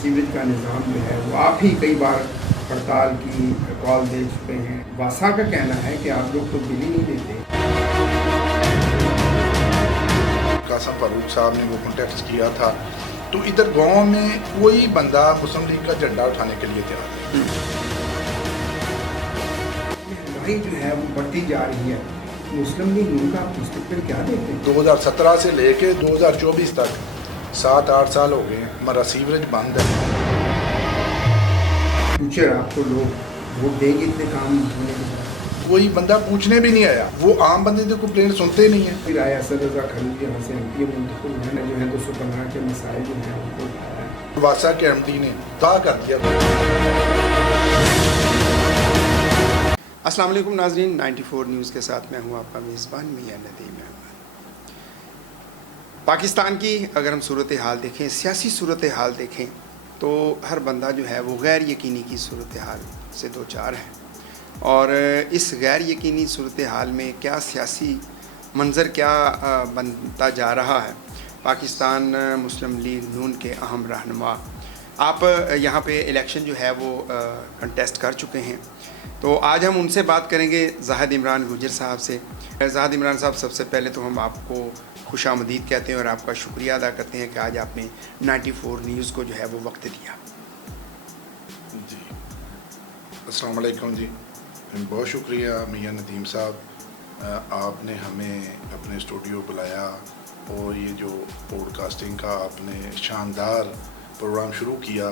Sewerage का निज़ाम जो है वो आप ही कई बार हड़ताल की कॉल दे चुके हैं। वासा का कहना है कि आप लोग तो बिल ही नहीं देते। कासम फारूक साहब ने वो कॉन्टेक्ट किया था, तो इधर गांव में कोई बंदा मुस्लिम लीग का झंडा उठाने के लिए तैयार नहीं। महंगाई जो है वो बढ़ती जा रही है, मुस्लिम लीग नून का मुस्तकबिल क्या देखते हैं? 2017 से लेके 2024 तक 7-8 साल हो गए हमारा सीवरेज बंद है। फ्यूचर आपको लोग वोट देंगे इतने काम होने के बाद? कोई बंदा पूछने भी नहीं आया, वो आम बंदे तो कंप्लेंट सुनते नहीं है। फिर आया असद रजा खलील यहाँ से एमपी मुंतखब हुए हैं, जो है 215 के मसाइल जो हैं उनको उठाया है। वासा के एमडी ने तबाह कर दिया। अस्सलाम वालेकुम नाज़रीन, 94 न्यूज़ के साथ मैं हूँ आपका मेज़बान मियां नदीम अहमद। पाकिस्तान की अगर हम सूरत हाल देखें, सियासी सूरत हाल देखें, तो हर बंदा जो है वो गैर यकीनी की सूरत हाल से दो चार है। और इस गैर यकीनी सूरत हाल में क्या सियासी मंज़र क्या बनता जा रहा है। पाकिस्तान मुस्लिम लीग नून के अहम रहनुमा आप यहाँ पे इलेक्शन जो है वो कंटेस्ट कर चुके हैं, तो आज हम उनसे बात करेंगे ज़ाहिद इमरान गुजर साहब से। ज़ाहिद इमरान साहब, सबसे पहले तो हम आपको खुशामदीद कहते हैं और आपका शुक्रिया अदा करते हैं कि आज आपने 94 न्यूज़ को जो है वो वक्त दिया। जी, अस्सलाम वालेकुम जी, बहुत शुक्रिया मियां नदीम साहब, आपने हमें अपने स्टूडियो बुलाया और ये जो पॉडकास्टिंग का आपने शानदार प्रोग्राम शुरू किया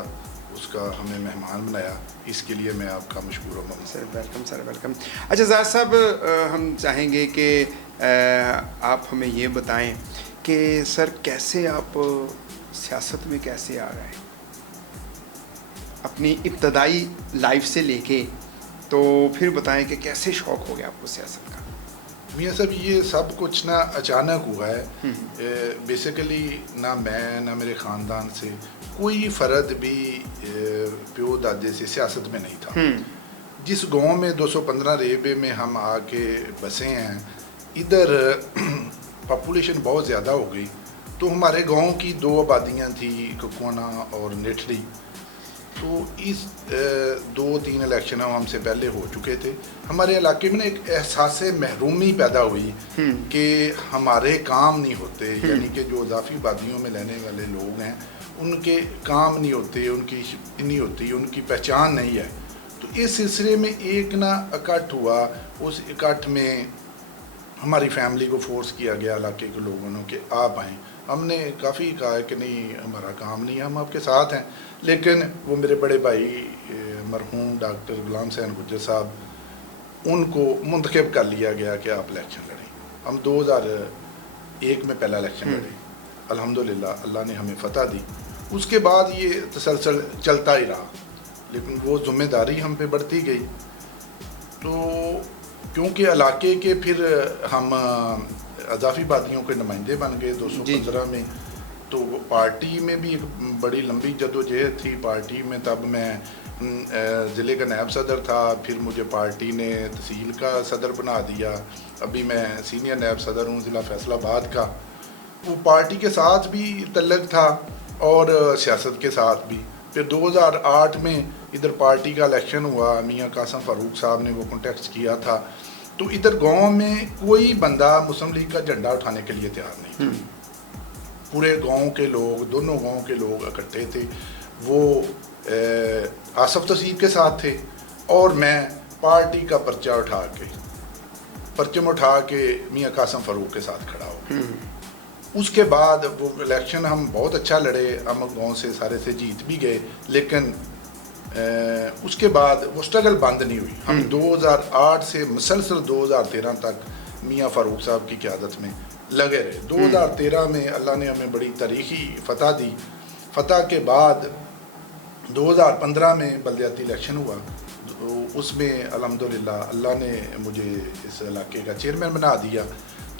उसका हमें मेहमान बनाया, इसके लिए मैं आपका मशकूर हूँ। Sir welcome, sir welcome. अच्छा ज़ाहिद साहब, हम चाहेंगे कि आप हमें ये बताएं कि सर कैसे आप सियासत में कैसे आ रहे हैं, अपनी इब्तदाई लाइफ से लेके, तो फिर बताएं कि कैसे शौक़ हो गया आपको सियासत का। मियाँ साहब, ये सब कुछ ना अचानक हुआ है। बेसिकली ना मैं ना मेरे ख़ानदान से कोई फ़र्द भी प्यो दादे से सियासत में नहीं था। जिस गांव में 215 रेबे में हम आके बसे हैं, इधर पॉपुलेशन बहुत ज़्यादा हो गई, तो हमारे गांव की 2 आबादियाँ थी, ककोना और नेठड़ी। तो इस 2-3 इलेक्शन हमसे पहले हो चुके थे। हमारे इलाके में ना एक एहसास महरूमी पैदा हुई कि हमारे काम नहीं होते, यानी कि जो इजाफी आबादियों में रहने वाले लोग हैं उनके काम नहीं होते, उनकी नहीं होती, उनकी पहचान नहीं है। तो इस सिलसिले में एक ना इकट्ठ हुआ, उस इकट्ठ में हमारी फैमिली को फोर्स किया गया इलाके के लोगों ने कि आप आएँ। हमने काफ़ी कहा कि नहीं, हमारा काम नहीं है, हम आपके साथ हैं। लेकिन वो मेरे बड़े भाई मरहूम डॉक्टर गुलाम हुसैन गुजर साहब, उनको मुंतखब कर लिया गया कि आप इलेक्शन लड़ें। हम 2001 में पहला इलेक्शन लड़े, अल्हम्दुलिल्लाह अल्लाह ने हमें फ़तह दी। उसके बाद ये तसलसल चलता ही रहा, लेकिन वो ज़िम्मेदारी हम पे बढ़ती गई। तो क्योंकि इलाके के फिर हम अजाफी आबादियों के नुमाइंदे बन गए 215 में, तो पार्टी में भी एक बड़ी लंबी जदोजहद थी पार्टी में। तब मैं ज़िले का नायब सदर था, फिर मुझे पार्टी ने तहसील का सदर बना दिया, अभी मैं सीनियर नायब सदर हूँ ज़िला फैसलाबाद का। वो पार्टी के साथ भी तल्लक था और सियासत के साथ भी। फिर 2008 में इधर पार्टी का इलेक्शन हुआ, मियाँ कासम फारूक साहब ने वो कॉन्टेक्ट किया था, तो इधर गांव में कोई बंदा मुस्लिम लीग का झंडा उठाने के लिए तैयार नहीं था। पूरे गांव के लोग, दोनों गांव के लोग इकट्ठे थे। वो आसफ तसीब के साथ थे और मैं पार्टी का परचम उठा के मियाँ कासम फारूक के साथ खड़ा हो। उसके बाद वो इलेक्शन हम बहुत अच्छा लड़े, हम गांव से सारे से जीत भी गए, लेकिन उसके बाद वो स्ट्रगल बंद नहीं हुई। हम 2008 से मुसलसल 2013 तक मियाँ फारूक साहब की क़यादत में लगे रहे। 2013 में अल्लाह ने हमें बड़ी तारीख़ी फ़तह दी। फ़तह के बाद 2015 में बल्दियाती इलेक्शन हुआ, तो उसमें अल्हम्दुलिल्लाह अल्लाह ने मुझे इस इलाके का चेयरमैन बना दिया।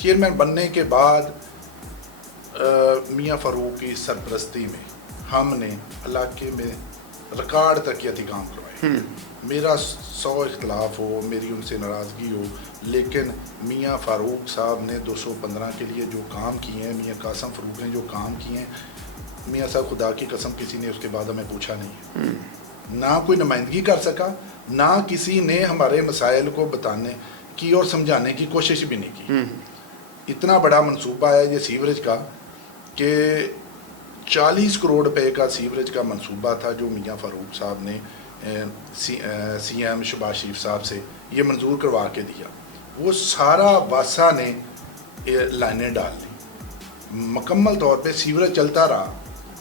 चेयरमैन बनने के बाद मियाँ फ़ारूक की सरपरस्ती में हमने इलाके में रिकॉर्ड तरक्याती काम करवाए। मेरा 100 इख्तलाफ हो, मेरी उनसे नाराज़गी हो, लेकिन मियाँ फ़ारूक साहब ने 215 के लिए जो काम किए हैं, मियाँ कासम फ़ारूक ने जो काम किए हैं, میاں صاحب خدا کی قسم کسی نے اس کے بعد ہمیں پوچھا نہیں، نہ کوئی نمائندگی کر سکا، نہ کسی نے ہمارے مسائل کو بتانے کی اور سمجھانے کی کوشش بھی نہیں کی۔ اتنا بڑا منصوبہ ہے یہ سیوریج کا کہ 40 کروڑ روپے کا سیوریج کا منصوبہ تھا جو میاں فاروق صاحب نے سی ایم شہباز شریف صاحب سے یہ منظور کروا کے دیا، وہ سارا واسا نے لائنیں ڈال لی، مکمل طور پہ سیوریج چلتا رہا۔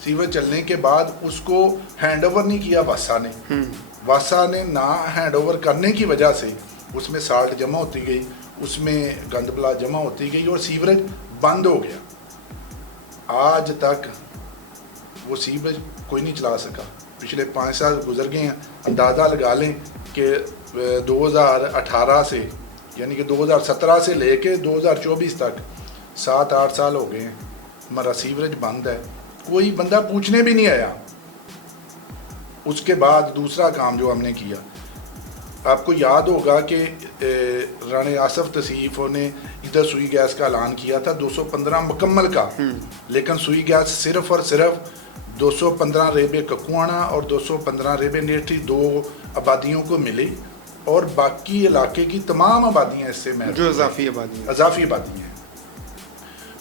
سیوریج چلنے کے بعد اس کو ہینڈ اوور نہیں کیا واسا نے نہ ہینڈ اوور کرنے کی وجہ سے اس میں سالٹ جمع ہوتی گئی، اس میں گند بلا جمع ہوتی گئی اور سیوریج بند ہو گیا۔ آج تک وہ سیوریج کوئی نہیں چلا سکا، پچھلے 5 سال گزر گئے ہیں، اندازہ لگا لیں کہ 2018 سے یعنی کہ 2017 سے لے کے 2024 تک 7-8 سال ہو گئے ہیں ہمارا سیوریج بند ہے، کوئی بندہ پوچھنے بھی نہیں آیا۔ اس کے بعد دوسرا کام جو ہم نے کیا، آپ کو یاد ہوگا کہ رانا آصف تصیف نے ادھر سوئی گیس کا اعلان کیا تھا 215 مکمل کا، لیکن سوئی گیس صرف اور صرف 215 ریبے ککوانا اور 215 ریبے نیٹھی 2 آبادیوں کو ملی، اور باقی علاقے کی تمام آبادیاں اس سے محروم جو اضافی آبادی ہیں۔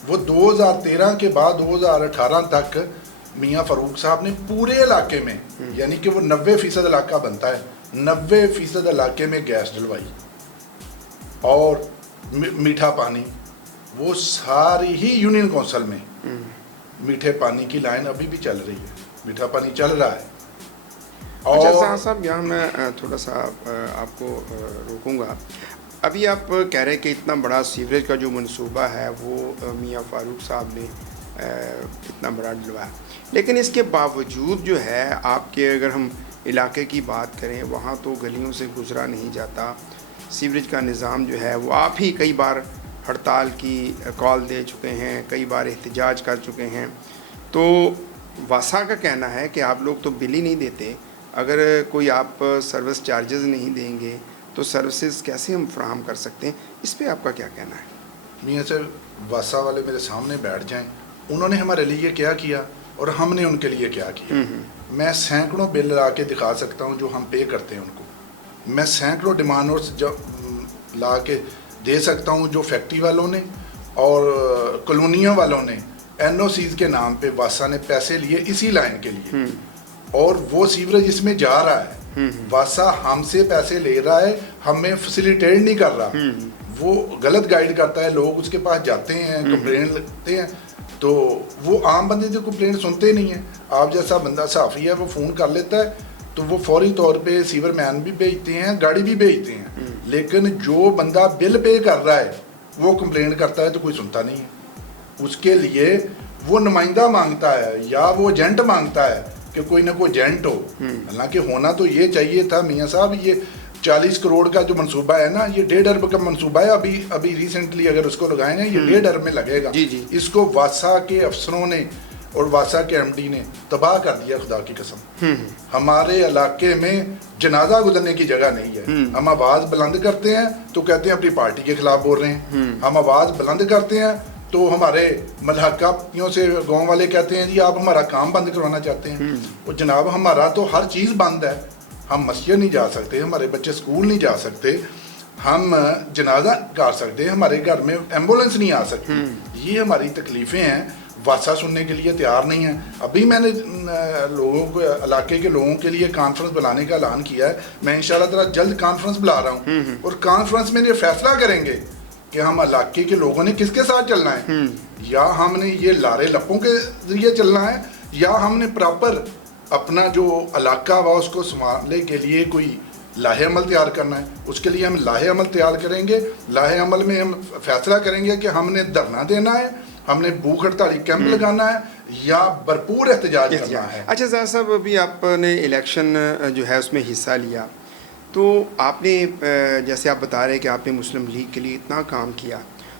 وہ 2013 کے بعد 2018 تک میاں فاروق صاحب نے پورے علاقے میں یعنی کہ وہ 90% علاقہ بنتا ہے، 90% علاقے میں گیس ڈلوائی اور میٹھا پانی، وہ ساری ہی یونین کونسل میں میٹھے پانی کی لائن ابھی بھی چل رہی ہے، میٹھا پانی چل رہا ہے۔ اچھا صاحب، یہاں میں تھوڑا سا آپ کو روکوں گا۔ ابھی آپ کہہ رہے ہیں کہ اتنا بڑا سیوریج کا جو منصوبہ ہے وہ میاں فاروق صاحب نے اتنا بڑا ڈلوایا، لیکن اس کے باوجود جو ہے آپ کے اگر ہم علاقے کی بات کریں وہاں تو گلیوں سے گزرا نہیں جاتا، سیوریج کا نظام جو ہے وہ آپ ہی کئی بار ہڑتال کی کال دے چکے ہیں، کئی بار احتجاج کر چکے ہیں، تو واسا کا کہنا ہے کہ آپ لوگ تو بل ہی نہیں دیتے، اگر کوئی آپ سروس چارجز نہیں دیں گے تو سروسز کیسے ہم فراہم کر سکتے ہیں؟ اس پہ آپ کا کیا کہنا ہے؟ میاں صاحب واسا والے میرے سامنے بیٹھ جائیں، انہوں نے ہمارے لیے کیا کیا اور ہم نے ان کے لیے کیا کیا۔ میں سینکڑوں بل لا کے دکھا سکتا ہوں جو ہم پے کرتے ہیں ان کو، میں سینکڑوں ڈیمانڈ نوٹس لا کے دے سکتا ہوں جو فیکٹری والوں نے اور کالونیوں والوں نے این او سیز کے نام پہ واسا نے پیسے لیے اسی لائن کے لیے، اور وہ سیوریج اس میں جا رہا ہے، واسا ہم سے پیسے لے رہا ہے، ہمیں فیسیلیٹیٹ نہیں کر رہا، وہ غلط گائیڈ کرتا ہے، لوگ اس کے پاس جاتے ہیں کمپلین لگتے ہیں تو وہ عام بندے سے کمپلین سنتے نہیں ہیں۔ آپ جیسا بندہ صحافی ہے وہ فون کر لیتا ہے تو وہ فوری طور پہ سیور مین بھی بھیجتے ہیں، گاڑی بھی بھیجتے ہیں، لیکن جو بندہ بل پے کر رہا ہے وہ کمپلین کرتا ہے تو کوئی سنتا نہیں ہے۔ اس کے لیے وہ نمائندہ مانگتا ہے یا وہ ایجنٹ مانگتا ہے کہ کوئی نہ کوئی ایجنٹ ہو، حالانکہ ہونا تو یہ چاہیے تھا میاں صاحب۔ یہ 40 کروڑ کا جو منصوبہ ہے نا، یہ 1.5 ارب کا منصوبہ ہے، ابھی ریسنٹلی اگر اس کو لگائیں گے یہ 1.5 ارب میں لگے گا۔ اس کو واسا کے افسروں نے اور واسا کے ایم ڈی نے تباہ کر دیا، خدا کی قسم۔ ہمارے علاقے میں جنازہ گزرنے کی جگہ نہیں ہے، ہم آواز بلند کرتے ہیں تو کہتے ہیں اپنی پارٹی کے خلاف بول رہے ہیں، ہم آواز بلند کرتے ہیں تو ہمارے ملحقیوں سے گاؤں والے کہتے ہیں جی آپ ہمارا کام بند کروانا چاہتے ہیں۔ اور جناب ہمارا تو ہر چیز بند ہے، ہم مسجد نہیں جا سکتے، ہمارے بچے اسکول نہیں جا سکتے، ہم جنازہ کر سکتے، ہمارے گھر میں ایمبولینس نہیں آ سکتی۔ یہ ہماری تکلیفیں ہیں، واسا سننے کے لیے تیار نہیں ہے۔ ابھی میں نے لوگوں کو، علاقے کے لوگوں کے لیے کانفرنس بلانے کا اعلان کیا ہے، میں انشاءاللہ تعالیٰ جلد کانفرنس بلا رہا ہوں، اور کانفرنس میں یہ فیصلہ کریں گے کہ ہم علاقے کے لوگوں نے کس کے ساتھ چلنا ہے، یا ہم نے یہ لارے لپوں کے ذریعے چلنا ہے، یا ہم نے پراپر اپنا جو علاقہ ہوا اس کو سنبھالنے کے لیے کوئی لاہے عمل تیار کرنا ہے۔ اس کے لیے ہم لاہے عمل تیار کریں گے، لاہے عمل میں ہم فیصلہ کریں گے کہ ہم نے دھرنا دینا ہے، ہم نے بھوک ہڑتالی کیمپ لگانا ہے، یا بھرپور احتجاج کرنا ہے۔ اچھا زاہد صاحب، ابھی آپ نے الیکشن جو ہے اس میں حصہ لیا، تو آپ نے جیسے آپ بتا رہے کہ آپ نے مسلم لیگ کے لیے اتنا کام کیا،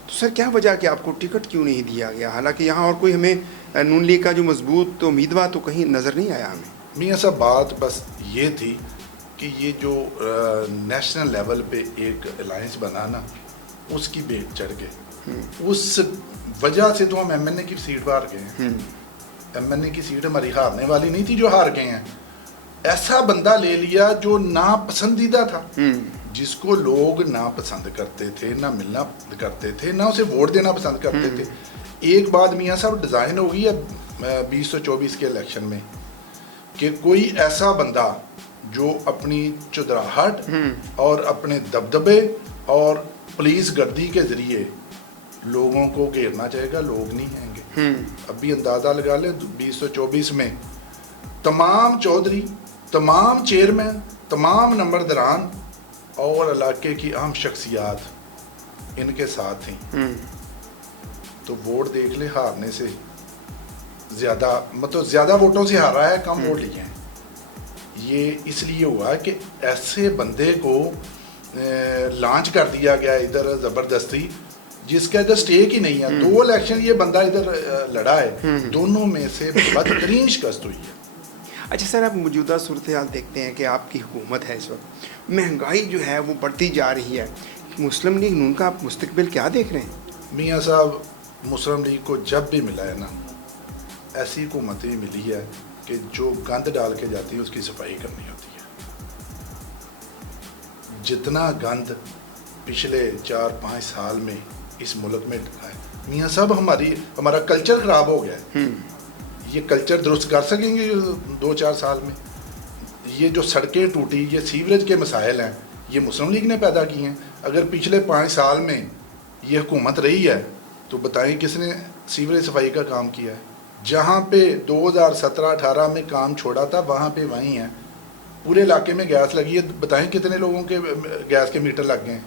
تو سر کیا وجہ کہ آپ کو ٹکٹ کیوں نہیں دیا گیا؟ حالانکہ یہاں اور کوئی ہمیں نون لیگ کا جو مضبوط امیدوار تو کہیں نظر نہیں آیا ہمیں۔ میاں صاحب بات بس یہ تھی کہ یہ جو نیشنل لیول پہ ایک الائنس بنا نا، اس کی بیٹ چڑھ گئے، اس وجہ سے تو ہم ایم این اے کی سیٹ بار گئے ہیں۔ MNA की सीट हमारी हारने वाली नहीं थी जो हार गए हैं, ऐसा बंदा ले लिया जो नापसंदीदा था, जिसको लोग ना पसंद करते थे, ना मिलना पसंद करते थे, ना उसे वोट देना पसंद करते थे। एक बात मियाँ साहब डिज़ाइन हो गई है 2024 के इलेक्शन में कि कोई ऐसा बंदा जो अपनी चुदराहट और अपने दबदबे और पुलिस गर्दी के ज़रिए लोगों को घेरना चाहेगा, लोग नहीं आएंगे। अभी अंदाज़ा लगा लें 2024 में तमाम चौधरी, तमाम चेयरमैन, तमाम नंबरदारान और इलाके की अहम शख्सियात इनके साथ थी। तो वोट देख ले, हारने से ज़्यादा मतलब ज़्यादा वोटों से हारा है, कम वोट लिए हैं। ये इसलिए हुआ कि ऐसे बंदे को लॉन्च कर दिया गया इधर ज़बरदस्ती, जिसका इधर स्टेक ही नहीं है। 2 इलेक्शन ये बंदा इधर लड़ा है, दोनों में से बदतरीन शिकस्त हुई है। अच्छा सर, आप मौजूदा सूरत हाल देखते हैं कि आपकी हुकूमत है इस वक्त, महंगाई जो है वो बढ़ती जा रही है, मुस्लिम लीग नून का आप मुस्तकबिल क्या देख रहे हैं? मियाँ साहब, मुस्लिम लीग को जब भी मिला है ना, ऐसी हुकूमतें मिली है कि जो गंद डाल के जाती है उसकी सफाई करनी होती है। जितना गंद पिछले 4-5 साल में इस मुल्क में डला है मियाँ साहब, हमारा कल्चर ख़राब हो गया है। ये कल्चर दुरुस्त कर सकेंगे 2-4 साल में? ये जो सड़कें टूटी, ये सीवरेज के मसाइल हैं, ये मुस्लिम लीग ने पैदा किए हैं। अगर पिछले 5 साल में ये हुकूमत रही है तो बताएं किसने सीवरेज सफाई का काम किया है? जहाँ पे 2017-18 में काम छोड़ा था वहाँ पे वहीं है। पूरे इलाके में गैस लगी है, बताएं कितने लोगों के गैस के मीटर लग गए हैं?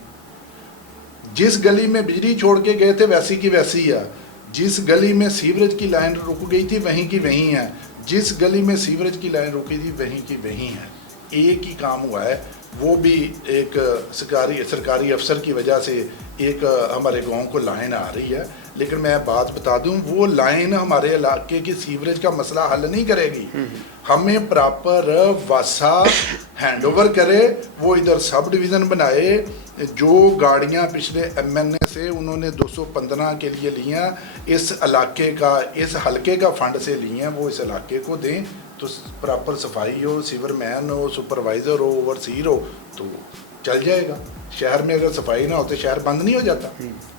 जिस गली में बिजली छोड़ के गए थे वैसी की वैसी है। जिस गली में सीवरेज की लाइन रुक गई थी वहीं की वहीं है। जिस गली में सीवरेज की लाइन रुकी थी वहीं की वहीं है। एक ही काम हुआ है, वो भी एक सरकारी अफसर की वजह से एक हमारे गांव को लाइन आ रही है। लेकिन मैं बात बता दूं, वो लाइन हमारे इलाके की सीवरेज का मसला हल नहीं करेगी। हमें प्रॉपर वासा हैंड ओवर करे, वो इधर सब डिवीज़न बनाए। जो गाड़ियां पिछले MNA से उन्होंने 215 के लिए लिया, इस इलाके का, इस हलके का फंड से लिए हैं, वो इस इलाके को दें तो प्रॉपर सफाई हो, सीवर मैन हो, सुपरवाइज़र हो, ओवरसीर हो तो चल जाएगा। शहर में अगर सफाई ना हो तो शहर बंद नहीं हो जाता।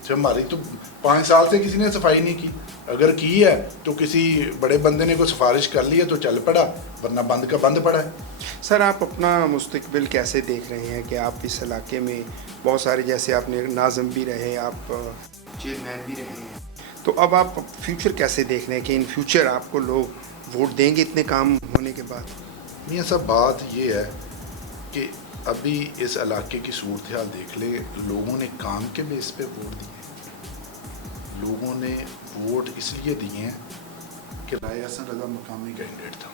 तो हमारी तो 5 साल से किसी ने सफाई नहीं की, अगर की है तो किसी बड़े बंदे ने कोई सिफारिश कर ली है तो चल पड़ा, वरना बंद का बंद पड़ा है। सर, आप अपना मुस्तकबिल कैसे देख रहे हैं कि आप इस इलाके में बहुत सारे, जैसे आपने नाज़िम भी रहे, आप चेयरमैन भी रहे हैं, तो अब आप फ्यूचर कैसे देख रहे हैं कि इन फ्यूचर आपको लोग वोट देंगे इतने काम होने के बाद? मियाँ साहब, बात ये है कि अभी इस इलाके की सूरत हाल देख ले, लोगों ने काम के बेस पे वोट दिए। लोगों ने वोट इसलिए दिए हैं कि राय हसन रज़ा मकामी कैंडिडेट था,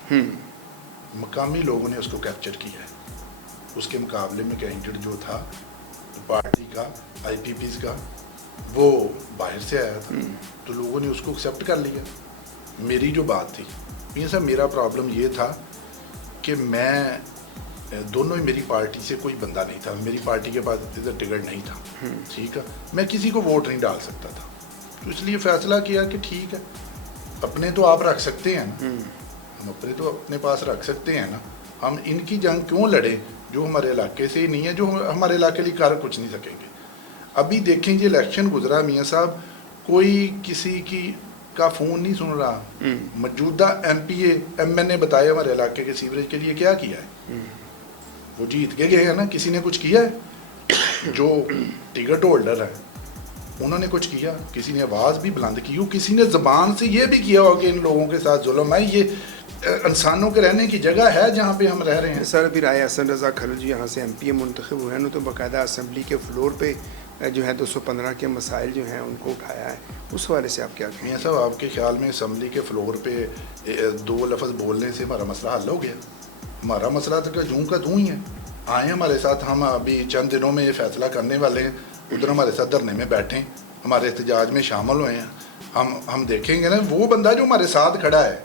मकामी लोगों ने उसको कैप्चर किया है। उसके मुकाबले में कैंडिडेट जो था पार्टी का, IPPs का, वो बाहर से आया था, तो लोगों ने उसको एक्सेप्ट कर लिया। मेरी जो बात थी मियाँ साहब, मेरा प्रॉब्लम ये था कि मैं दोनों ही, मेरी पार्टी से कोई बंदा नहीं था, मेरी पार्टी के पास इधर टिकट नहीं था, ठीक है, मैं किसी को वोट नहीं डाल सकता था। तो इसलिए फैसला किया कि ठीक है, अपने तो आप रख सकते हैं ना, हम अपने तो अपने पास रख सकते हैं ना, हम इनकी जंग क्यों लड़ें जो हमारे इलाके से ही नहीं है, जो हमारे इलाके लिए कर कुछ नहीं सकेंगे। अभी देखें, ये इलेक्शन गुजरा मियाँ साहब, कोई किसी की का फ़ोन नहीं सुन रहा। मौजूदा MPA MNA बताए हमारे इलाके के सीवरेज के लिए क्या किया है? वो जीत के गए हैं ना, किसी ने कुछ किया है? जो टिकट होल्डर है उन्होंने कुछ किया? किसी ने आवाज़ भी बुलंद की हो? किसी ने ज़बान से ये भी किया हो कि इन लोगों के साथ जुल्म है? ये इंसानों के रहने की जगह है जहाँ पे हम रह रहे हैं। सर, अभी राय हसन रज़ा खलजी यहाँ से MPA मुंतखब हुए हैं, तो बाकायदा असम्बली के फ्लोर पे जो है 215 के मसाइल जो हैं उनको उठाया है, उस हवाले से आप क्या कहें? मियाँ साहब, आपके ख्याल में असम्बली के फ्लोर पे 2 लफ्ज़ बोलने से हमारा मसला हल हो गया? हमारा मसला तो जूं का तूं ही है। आए हमारे साथ, हम अभी चंद दिनों में ये फैसला करने वाले हैं, उधर हमारे साथ धरने में बैठें, हमारे एहतजाज में शामिल हुए हैं। हम देखेंगे ना, वो बंदा जो हमारे साथ खड़ा है,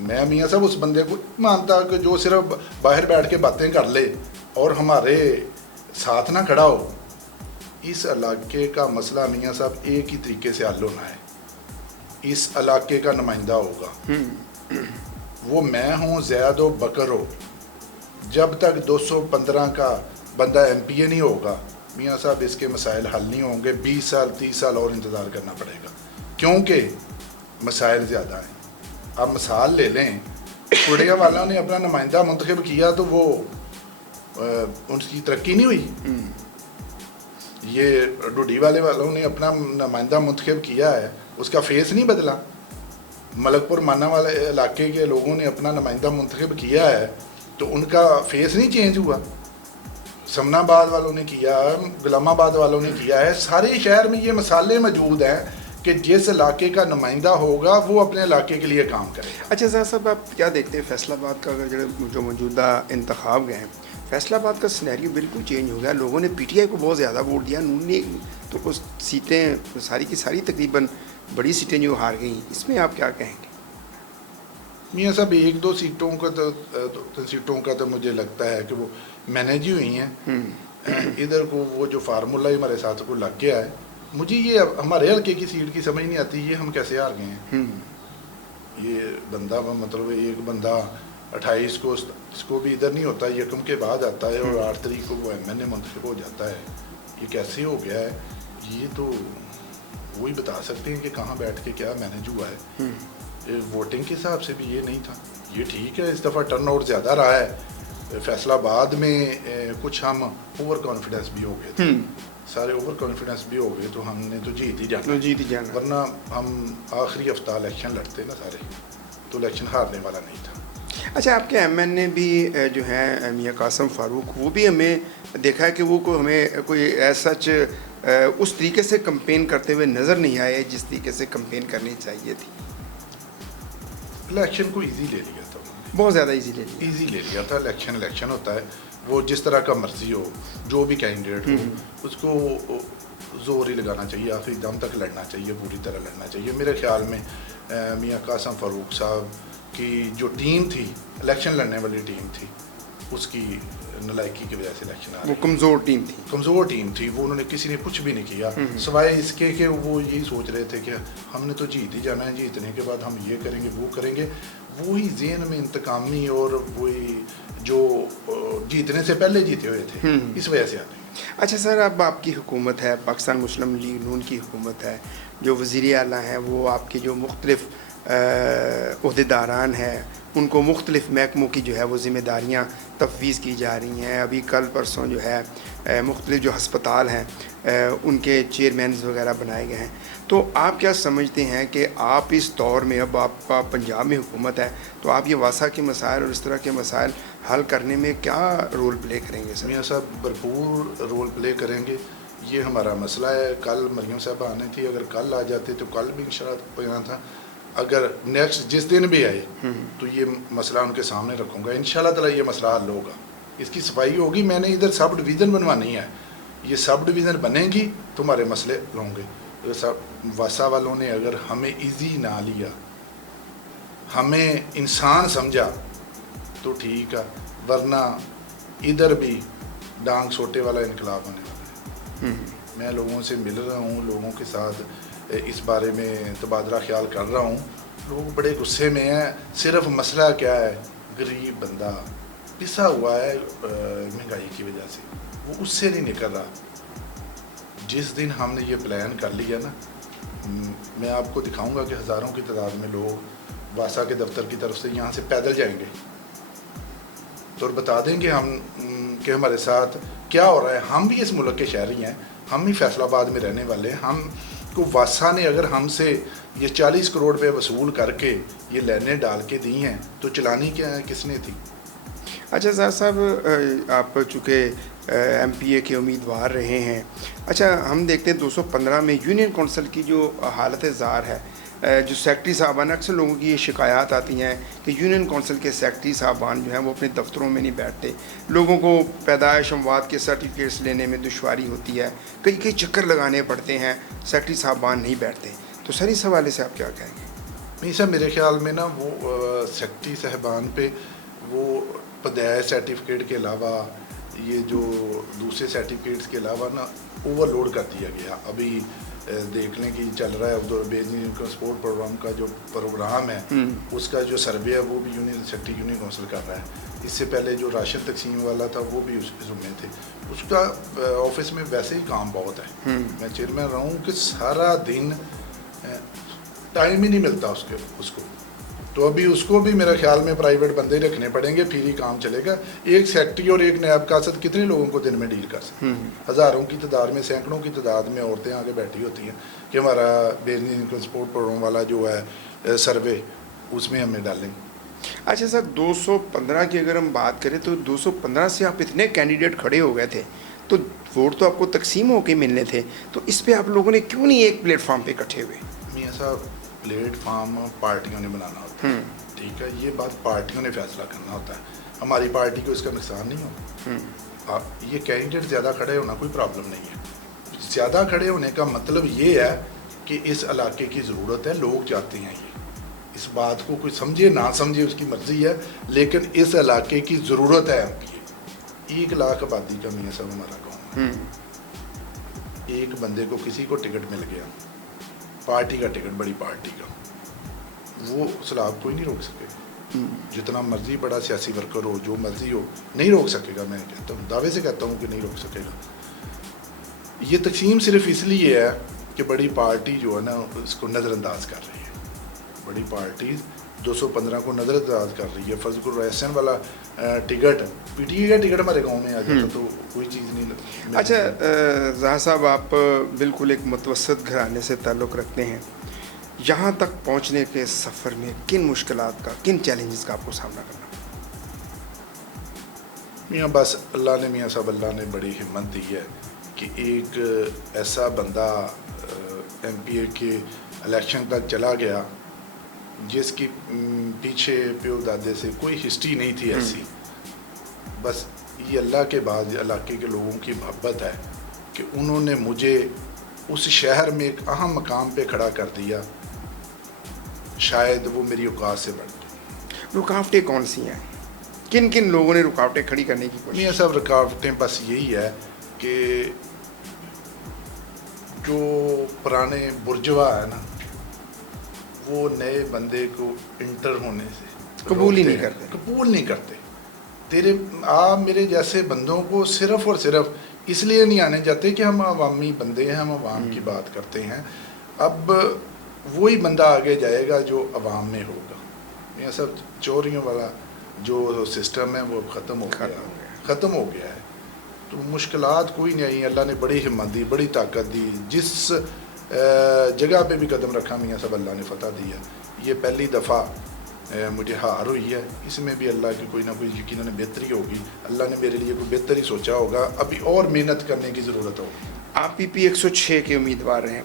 मैं मियाँ साहब उस बंदे को मानता कि जो सिर्फ बाहर बैठ के बातें कर ले और हमारे साथ ना खड़ा हो। इस इलाके का मसला मियाँ साहब एक ही तरीके से हल होना है, इस इलाके का नुमाइंदा होगा, वो मैं हूँ, ज़ैद हो, बकर हो, जब तक 215 का बंदा MPA नहीं होगा मियाँ साहब इसके मसाइल हल नहीं होंगे। 20 साल 30 साल और इंतज़ार करना पड़ेगा, क्योंकि मसाइल ज़्यादा हैं। आप मिसाल ले लें, कुड़िया वालों ने अपना नुमाइंदा मुंतखब किया तो वो उनकी तरक्की नहीं हुई। ये डुडी वालों ने अपना नुमाइंदा मुंतखब किया है, उसका फेस नहीं बदला। मलकपुर माना वाले इलाके के लोगों ने अपना नुमाइंदा मुंतखब किया है तो उनका फेस नहीं चेंज हुआ। समनाबाद वालों ने किया, गुलामाबाद वालों ने किया है। सारे शहर में ये मसाले मौजूद हैं कि जिस इलाके का नुमाइंदा होगा वो अपने इलाके के लिए काम करे। अच्छा साहब, आप क्या देखते हैं फैसलाबाद का, अगर जो मौजूदा इंतखाब गए हैं, फैसलाबाद का सिनेरियो बिल्कुल चेंज हो गया। लोगों ने PTI को बहुत ज़्यादा वोट दिया, नून ने तो उस सीटें सारी की सारी तकरीबन बड़ी सीटें जो हार गई, इसमें आप क्या कहेंगे? मियाँ साहब 1-2 सीटों का तो 2-3 सीटों का तो मुझे लगता है कि वो मैनेज ही हुई हैं। इधर को वो जो फार्मूला ही हमारे साथ को लग गया है। मुझे ये हमारे हल्के की सीट की समझ नहीं आती, ये हम कैसे हार गए हैं। ये बंदा मतलब एक बंदा 28 को इसको भी इधर नहीं होता, यकम के बाद आता है और 8 तारीख को वो MNA मुंतखब हो जाता है। ये कैसे हो गया है, ये तो वही बता सकते हैं कि कहाँ बैठ के क्या मैनेज हुआ है। वोटिंग के हिसाब से भी ये नहीं था। ये ठीक है, इस दफ़ा टर्न आउट ज़्यादा रहा है। फैसलाबाद में कुछ हम ओवर कॉन्फिडेंस भी हो गए थे, सारे ओवर कॉन्फिडेंस भी हो गए तो हमने तो जीत ही जाना, वरना हम आखिरी हफ्ता इलेक्शन लड़ते ना सारे, तो इलेक्शन हारने वाला नहीं था। अच्छा, आपके MNA भी जो हैं मियाँ कासिम फ़ारूक, वो भी हमें देखा है कि वो को हमें कोई सच उस तरीके से कंपेन करते हुए नज़र नहीं आए जिस तरीके से कंपेन करनी चाहिए थी। इलेक्शन को इजी ले लिया था उन्होंने, बहुत ज़्यादा इजी ले लिया था। इलेक्शन होता है, वो जिस तरह का मर्जी हो, जो भी कैंडिडेट हो उसको ज़ोर ही लगाना चाहिए, आखिरी दम तक लड़ना चाहिए, पूरी तरह लड़ना चाहिए। मेरे ख्याल में मियाँ कासिम फ़ारूक साहब की जो टीम थी, इलेक्शन लड़ने वाली टीम थी, उसकी नलायकी की वजह से इलेक्शन आ रही, वो कमज़ोर टीम थी। वो उन्होंने किसी ने कुछ भी नहीं किया सिवाय इसके कि वो यही सोच रहे थे कि हमने तो जीत ही जाना है, जीतने के बाद हम ये करेंगे वो करेंगे। वही ज़हन में इंतकामी और वही जो जीतने से पहले जीते हुए थे, इस वजह से आते हैं। अच्छा सर, अब आपकी हुकूमत है, पाकिस्तान मुस्लिम लीग नून की हुकूमत है, जो वज़ीर आला हैं वो आपके जो मुख्तलिफ़ अहदेदारान हैं उनको मुख्तलिफ़ महकमों की जो है वो ज़िम्मेदारियाँ तफवीज़ की जा रही हैं। अभी कल परसों जो है मुख्तलिफ़ जो हस्पताल हैं उनके चेयरमैन वगैरह बनाए गए हैं। तो आप क्या समझते हैं कि आप इस दौर में, अब आपका पंजाब में हुकूमत है, तो आप ये वासा के मसाइल और इस तरह के मसाइल हल करने में क्या रोल प्ले करेंगे सर? मियाँ साहब भरपूर रोल प्ले करेंगे। ये हमारा मसला है। कल मरियम साहब आने थी, अगर कल आ जाते तो कल भी इंशाअल्लाह बयान था। अगर नेक्स्ट जिस दिन भी आए तो ये मसला उनके सामने रखूँगा, इंशाअल्लाह ताला ये मसला हल होगा, इसकी सफाई होगी। मैंने इधर सब डिवीज़न बनवानी है, ये सब डिवीज़न बनेंगी तो हमारे मसले होंगे। सब वासा वालों ने अगर हमें इजी ना लिया, हमें इंसान समझा तो ठीक है, वरना इधर भी डांग सोटे वाला इनकलाब होने वाला है। मैं लोगों से मिल रहा हूँ, लोगों के साथ इस बारे में तबादला ख्याल कर रहा हूँ। लोग बड़े गुस्से में हैं। सिर्फ मसला क्या है, गरीब बंदा पिसा हुआ है महंगाई की वजह से, वो उससे नहीं निकल रहा। जिस दिन हमने ये प्लान कर लिया ना, मैं आपको दिखाऊंगा कि हज़ारों की तादाद में लोग वासा के दफ्तर की तरफ से यहाँ से पैदल जाएंगे तो बता देंगे हम कि हमारे साथ क्या हो रहा है। हम भी इस मुल्क के शहरी हैं, हम भी फैसलाबाद में रहने वाले हैं। हम को वासा ने अगर हमसे ये 40 करोड़ रुपये वसूल करके ये लाइनें डाल के दी हैं तो चलानी क्या किसने थी? अच्छा साहब, आप चूँकि MPA के उम्मीदवार रहे हैं, अच्छा हम देखते हैं 215 में यूनियन कौंसिल की जो हालत ज़ार है, जो सेक्रेटरी साहबान, अक्सर लोगों की ये शिकायत आती हैं कि यूनियन कौंसिल के सेक्रेटरी साहबान जो हैं वो अपने दफ्तरों में नहीं बैठते, लोगों को पैदाइश अमवात के सर्टिफिकेट्स लेने में दुश्वारी होती है, कई कई चक्कर लगाने पड़ते हैं, सेक्रेटरी साहबान नहीं बैठते। तो सर इस हवाले से आप क्या कहेंगे? नहीं सर, मेरे ख्याल में ना वो सेक्रेटरी साहबान पे वो पैदाइश सर्टिफिकेट के अलावा ये जो दूसरे सर्टिफिकेट्स के अलावा ना ओवरलोड कर दिया गया। अभी دیکھ لیں کہ چل رہا ہے عبد بیزنی کا سپورٹ پروگرام کا جو پروگرام ہے اس کا جو سروے ہے وہ بھی یونین سیکرٹری یونین کونسل کر رہا ہے. اس سے پہلے جو راشن تقسیم والا تھا وہ بھی اس ذمے تھے. اس کا آفس میں ویسے ہی کام بہت ہے. میں چیئرمین رہا ہوں کہ سارا دن ٹائم ہی نہیں ملتا اس کو. تو ابھی اس کو بھی میرا خیال میں پرائیویٹ بندے رکھنے پڑیں گے پھر ہی کام چلے گا. ایک سیکرٹری اور ایک نائب قاصد کتنے لوگوں کو دن میں ڈیل کر سکتے ہیں؟ ہزاروں کی تعداد میں سینکڑوں کی تعداد میں عورتیں آگے بیٹھی ہوتی ہیں کہ ہمارا بیزنس انکم سپورٹ پروگرام والا جو ہے سروے اس میں ہمیں ڈالیں. اچھا سر 215 کی اگر ہم بات کریں تو 215 سے آپ اتنے کینڈیڈیٹ کھڑے ہو گئے تھے تو ووٹ تو آپ کو تقسیم ہو کے ملنے تھے, تو اس پہ آپ لوگوں نے کیوں نہیں ایک پلیٹ فارم پہ اکٹھے ہوئے؟ میاں صاحب پلیٹ فارم پارٹیوں نے بنانا ہوتا ہے, ٹھیک ہے, یہ بات پارٹیوں نے فیصلہ کرنا ہوتا ہے. ہماری پارٹی کو اس کا نقصان نہیں ہو. یہ کینڈیڈیٹ زیادہ کھڑے ہونا کوئی پرابلم نہیں ہے. زیادہ کھڑے ہونے کا مطلب یہ ہے کہ اس علاقے کی ضرورت ہے, لوگ چاہتے ہیں. یہ اس بات کو کوئی سمجھے نہ سمجھے اس کی مرضی ہے, لیکن اس علاقے کی ضرورت ہے. 1 لاکھ آبادی کا میاں صاحب ہمارا گاؤں ہے. ایک بندے کو کسی کو ٹکٹ مل گیا, پارٹی کا ٹکٹ, بڑی پارٹی کا, وہ سیلاب کوئی نہیں روک سکے. جتنا مرضی بڑا سیاسی ورکر ہو, جو مرضی ہو, نہیں روک سکے گا. میں کہتا ہوں, دعوے سے کہتا ہوں کہ نہیں روک سکے گا. یہ تقسیم صرف اس لیے ہے کہ بڑی پارٹی جو ہے نا اس کو نظر انداز کر رہی ہے. بڑی پارٹی 215 کو نظر انداز کر رہی ہے. فرض کرو احسن والا ٹکٹ پی ٹی اے کا ٹکٹ ہمارے گاؤں میں آ جاتا تو کوئی چیز نہیں. اچھا ظاہر صاحب, آپ بالکل ایک متوسط گھرانے سے تعلق رکھتے ہیں. یہاں تک پہنچنے کے سفر میں کن مشکلات کا, کن چیلنجز کا آپ کو سامنا کرنا میاں؟ بس اللہ نے میاں صاحب اللہ نے بڑی ہمت دی ہے کہ ایک ایسا بندہ ایم پی اے کے الیکشن تک چلا گیا جس کی پیچھے پیو دادے سے کوئی ہسٹری نہیں تھی ایسی. بس یہ اللہ کے بعد علاقے کے لوگوں کی محبت ہے کہ انہوں نے مجھے اس شہر میں ایک اہم مقام پہ کھڑا کر دیا. شاید وہ میری اوقات سے بڑھ گئی. رکاوٹیں کون سی ہیں, کن کن لوگوں نے رکاوٹیں کھڑی کرنے کی کوشش؟ میاں صاحب رکاوٹیں بس یہی ہے کہ جو پرانے برجوا ہے نا وہ نئے بندے کو انٹر ہونے سے قبول ہی نہیں کرتے. قبول نہیں کرتے. آپ میرے جیسے بندوں کو صرف اور صرف اس لیے نہیں آنے جاتے کہ ہم عوامی بندے ہیں, ہم عوام کی بات کرتے ہیں. اب وہی بندہ آگے جائے گا جو عوام میں ہوگا. یہ سب چوریوں والا جو سسٹم ہے وہ ختم ہو گیا ہے. تو مشکلات کوئی نہیں آئی. اللہ نے بڑی ہمت دی, بڑی طاقت دی. جس جگہ پہ بھی قدم رکھا میاں صاحب اللہ نے فتح دیا. یہ پہلی دفعہ مجھے ہار ہوئی ہے. اس میں بھی اللہ کی کوئی نہ کوئی یقیناً بہتری ہوگی. اللہ نے میرے لیے کوئی بہتر ہی سوچا ہوگا. ابھی اور محنت کرنے کی ضرورت ہوگی. آپ پی پی 106 کے امیدوار ہیں.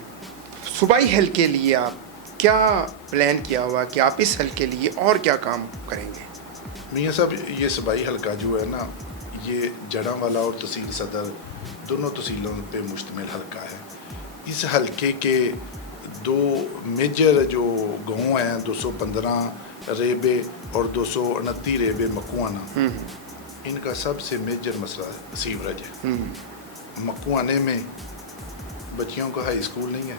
صوبائی حل کے لیے آپ کیا پلان کیا ہوا کہ آپ اس حل کے لیے اور کیا کام کریں گے؟ میاں صاحب یہ صوبائی حلقہ جو ہے نا یہ جڑاں والا اور تحصیل صدر دونوں تحصیلوں پہ مشتمل حلقہ ہے. اس حلقے کے 2 میجر جو گاؤں ہیں 215 ریبے اور 229 ریبے مکوانا, ان کا سب سے میجر مسئلہ سیوریج ہے. مکوانے میں بچیوں کا ہائی اسکول نہیں ہے.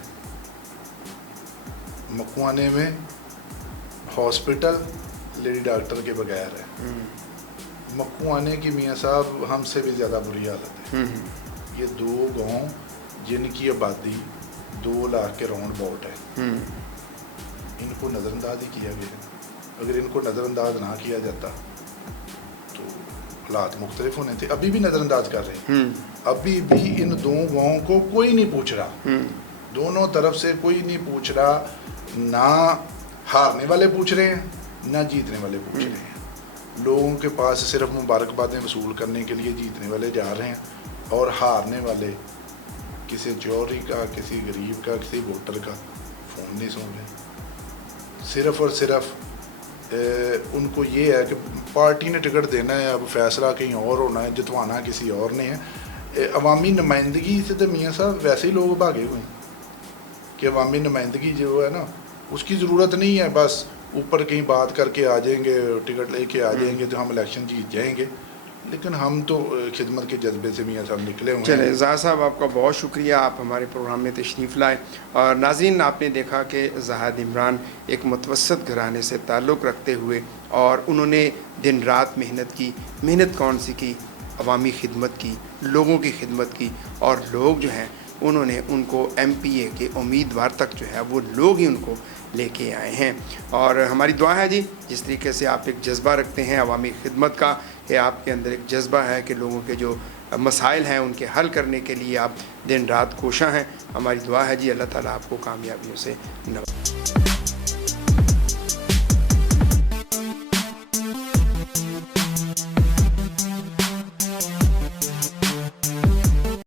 مکوانے میں ہاسپٹل لیڈی ڈاکٹر کے بغیر ہے. مکوانے کی میاں صاحب ہم سے بھی زیادہ بری حالت ہے. یہ 2 گاؤں جن کی آبادی 2 لاکھ کے راؤنڈ باؤٹ ہے, ان کو نظر انداز ہی کیا گیا. اگر ان کو نظر انداز نہ کیا جاتا تو حالات مختلف ہونے تھے. ابھی بھی نظر انداز کر رہے ہیں. ابھی بھی ان 2 گاؤں کو کوئی نہیں پوچھ رہا. دونوں طرف سے کوئی نہیں پوچھ رہا. نہ ہارنے والے پوچھ رہے ہیں نہ جیتنے والے پوچھ رہے ہیں. لوگوں کے پاس صرف مبارکبادیں وصول کرنے کے لیے جیتنے والے جا رہے ہیں, اور ہارنے والے کسی چوری کا, کسی غریب کا, کسی ووٹر کا فون نہیں سن رہے. صرف اور صرف ان کو یہ ہے کہ پارٹی نے ٹکٹ دینا ہے, اب فیصلہ کہیں اور ہونا ہے, جتوانا کسی اور نے ہے. عوامی نمائندگی سے تو میاں صاحب ویسے ہی لوگ بھاگے ہوئے ہیں کہ عوامی نمائندگی جو ہے نا اس کی ضرورت نہیں ہے. بس اوپر کہیں بات کر کے آ جائیں گے, ٹکٹ لے کے آ جائیں گے تو ہم الیکشن جیت جائیں گے. لیکن ہم تو خدمت کے جذبے سے میاں صاحب نکلے ہوئے چلے ہیں. زاہد صاحب آپ کا بہت شکریہ، آپ ہمارے پروگرام میں تشریف لائے. اور ناظرین آپ نے دیکھا کہ زاہد عمران ایک متوسط گھرانے سے تعلق رکھتے ہوئے اور انہوں نے دن رات محنت کی. محنت کون سی کی؟ عوامی خدمت کی، لوگوں کی خدمت کی، اور لوگ جو ہیں انہوں نے ان کو ایم پی اے کے امیدوار تک جو ہے وہ لوگ ہی ان کو لے کے آئے ہیں. اور ہماری دعا ہے جی جس طریقے سے آپ ایک جذبہ رکھتے ہیں عوامی خدمت کا، کہ آپ کے اندر ایک جذبہ ہے کہ لوگوں کے جو مسائل ہیں ان کے حل کرنے کے لیے آپ دن رات کوشاں ہیں. ہماری دعا ہے جی اللہ تعالیٰ آپ کو کامیابیوں سے نوازے.